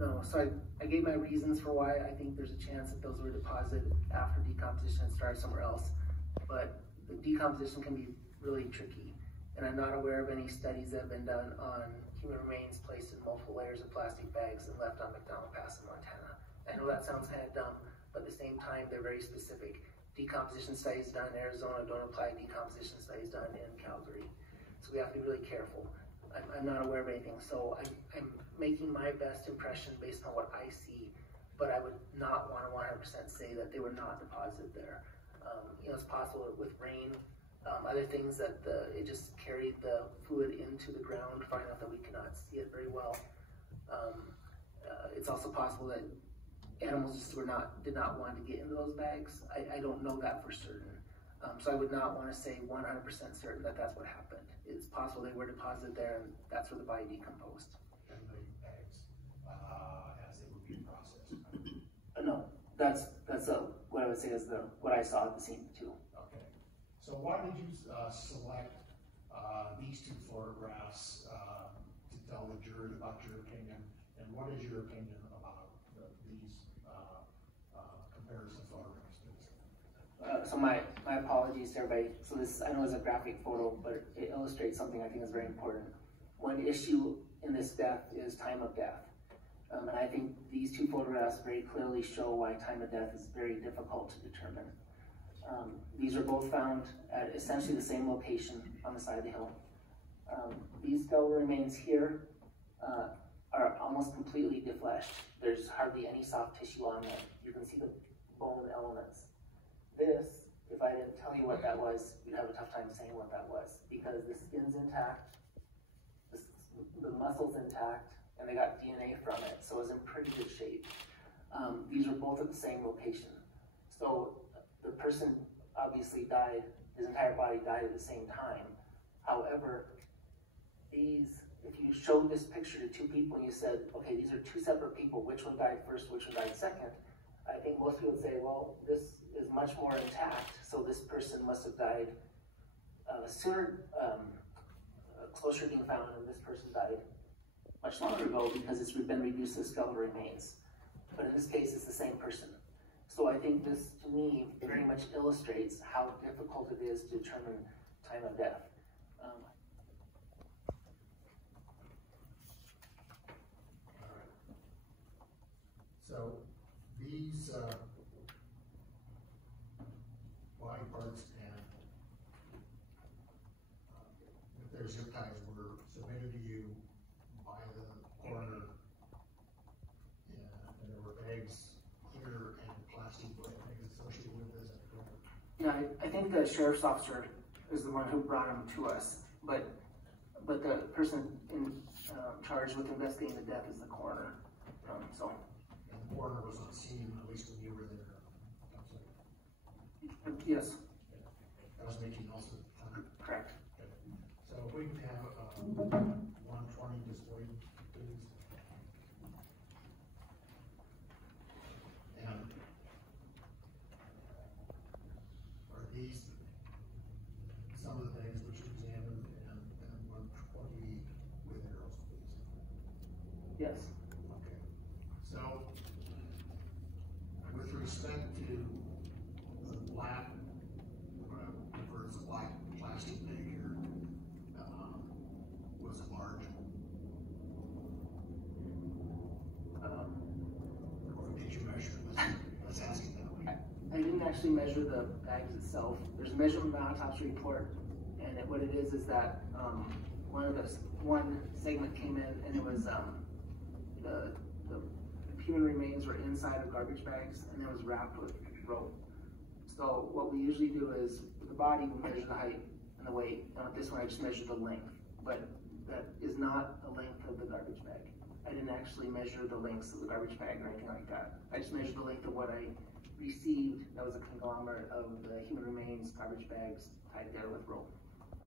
No, so I gave my reasons for why I think there's a chance that those were deposited after decomposition and started somewhere else. But the decomposition can be really tricky. And I'm not aware of any studies that have been done on human remains placed in multiple layers of plastic bags and left on McDonald Pass in Montana. I know that sounds kind of dumb, but at the same time, they're very specific. Decomposition studies done in Arizona don't apply to decomposition studies done in Calgary. So we have to be really careful. I'm not aware of anything, so I'm making my best impression based on what I see, but I would not want to 100% say that they were not deposited there. You know, it's possible with rain, other things that it just carried the fluid into the ground far enough that we cannot see it very well. It's also possible that animals just did not want to get into those bags. I don't know that for certain. So I would not want to say 100% certain that that's what happened. It's possible they were deposited there and that's where the body decomposed. And the bags as they were being processed? No, that's what I would say is what I saw at the scene too. Okay. So why did you select these two photographs to tell the jury about your opinion? And what is your opinion about these comparison photographs, please? So my apologies to everybody. So this, I know is a graphic photo, but it illustrates something I think is very important. One issue in this death is time of death. And I think these two photographs very clearly show why time of death is very difficult to determine. These are both found at essentially the same location on the side of the hill. These skeletal remains here are almost completely defleshed. There's hardly any soft tissue on them. You can see the bone elements. This, if I didn't tell you what that was, you'd have a tough time saying what that was, because the skin's intact, the muscle's intact, and they got DNA from it, so it was in pretty good shape. These are both at the same location. So the person obviously died, his entire body died at the same time. However, these, if you showed this picture to two people and you said, okay, these are two separate people, which one died first, which one died second, I think most people would say, well, this is much more intact, so this person must have died sooner, closer to being found, and this person died much longer ago because it's been reduced to skeletal remains. But in this case, it's the same person. So I think this, to me, very much illustrates how difficult it is to determine time of death. All right. So these body parts and if their zip ties were submitted to you by the coroner, and there were bags here and plastic bags associated with this. Yeah, I think the sheriff's officer is the one who brought them to us, but the person in charged with investigating the death is the coroner. And the coroner was on scene, at least when you were there. Yes. That was making also time. Correct. Okay. So if we can have 120 displayed, please. And are these some of the things which you examined, and 120 with arrows, please? Yes. Okay. So with respect to the black, what I refer as a black plastic bag here, was it large? Or did you measure it? Let's ask it that way. I didn't actually measure the bags itself. There's a measurement in the autopsy report, and what it is that one segment came in, and it was the human remains were inside of garbage bags, and it was wrapped with rope. So what we usually do is, with the body, we measure the height and the weight. And with this one, I just measured the length, but that is not the length of the garbage bag. I didn't actually measure the lengths of the garbage bag or anything like that. I just measured the length of what I received. That was a conglomerate of the human remains, garbage bags tied there with rope.